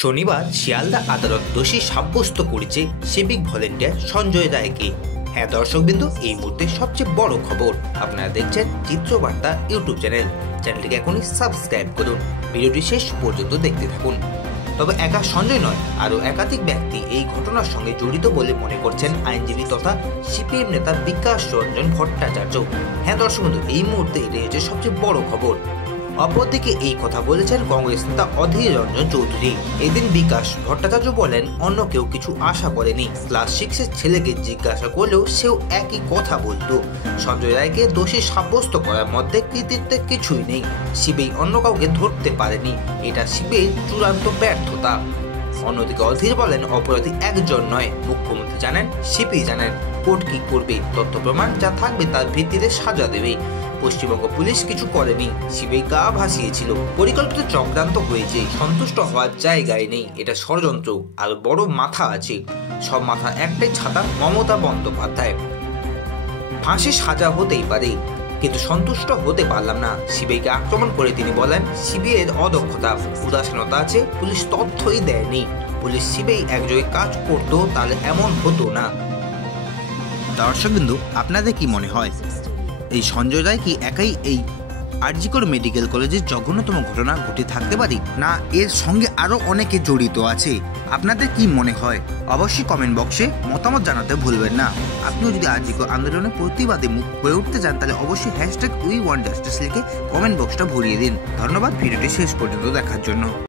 শনিবার শিয়ালদা আদালত দোষী সাব্যস্ত করেছে সিভিক ভলেন্টিয়ার সঞ্জয় রায়কে। হ্যাঁ দর্শকবৃন্দু, এই মুহূর্তে সবচেয়ে বড় খবর। আপনারা দেখছেন চিত্রবার্তা ইউটিউব চ্যানেলটিকে এখনই সাবস্ক্রাইব করুন। ভিডিওটি শেষ পর্যন্ত দেখতে থাকুন। তবে একা সঞ্জয় নয়, আরও একাধিক ব্যক্তি এই ঘটনার সঙ্গে জড়িত বলে মনে করছেন আইনজীবী তথা সিপিএম নেতা বিকাশ রঞ্জন ভট্টাচার্য। হ্যাঁ দর্শকবৃন্দু, এই মুহূর্তে এটাই হচ্ছে সবচেয়ে বড় খবর। অপরদিকে এই কথা বলেছেন কংগ্রেস নেতা অধীর রঞ্জন চৌধুরী। এদিন বিকাশ ভট্টাচার্য বলেন, অন্য কেউ কিছু আশা করেনি। ক্লাস 6-এর ছেলেকে জিজ্ঞাসা করলেও সেও একই কথা বলতো। সঞ্জয় রায়কে দোষী সাব্যস্ত করার মধ্যে কৃতিত্বে কিছুই নেই। সিবিআই অন্য কাউকে ধরতে পারেনি, এটা সিবিআইর চূড়ান্ত ব্যর্থতা। অন্যদিকে অধীর বলেন, অপরাধী একজন নয়, মুখ্যমন্ত্রী জানেন, সিপিআই জানেন কোর্ট কি করবে। তথ্য প্রমাণ যা থাকবে তার ভিত্তিতে সাজা দেবে। পশ্চিমবঙ্গ পুলিশ কিছু করেনি, সিবিআই গা ভাসিয়েছিল। পরিকল্পিত চক্রান্ত হয়েছে, সন্তুষ্ট হওয়ার জায়গায় নেই। এটা ষড়যন্ত্র, আর বড় মাথা আছে। সব মাথা একটাই, ছাতা মমতা বন্দ্যোপাধ্যায়। ফাঁসি সাজা হতেই পারে, কিন্তু সন্তুষ্ট হতে পারলাম না। সিবিআইকে আক্রমণ করে তিনি বলেন, সিবিআই এর অদক্ষতা, উদাসীনতা আছে, পুলিশ তথ্যই দেয়নি। পুলিশ সিবিআই একযোগে কাজ করতো তাহলে এমন হতো না। দর্শকবিন্দু, আপনাদের কি মনে হয়, এই সঞ্জয় রায় কি একাই এই আরজিকর মেডিকেল কলেজের জঘন্যতম ঘটনা ঘটে থাকতে পারে, না এর সঙ্গে আরো অনেকে জড়িত আছে? আপনাদের কি মনে হয় অবশ্যই কমেন্ট বক্সে মতামত জানাতে ভুলবেন না। আপনিও যদি আরজিকর আন্দোলনের প্রতিবাদে মুখ হয়ে উঠতে চান তাহলে অবশ্যই #WeWantJustice লিখে কমেন্ট বক্সটা ভরিয়ে দিন। ধন্যবাদ ভিডিওটি শেষ পর্যন্ত দেখার জন্য।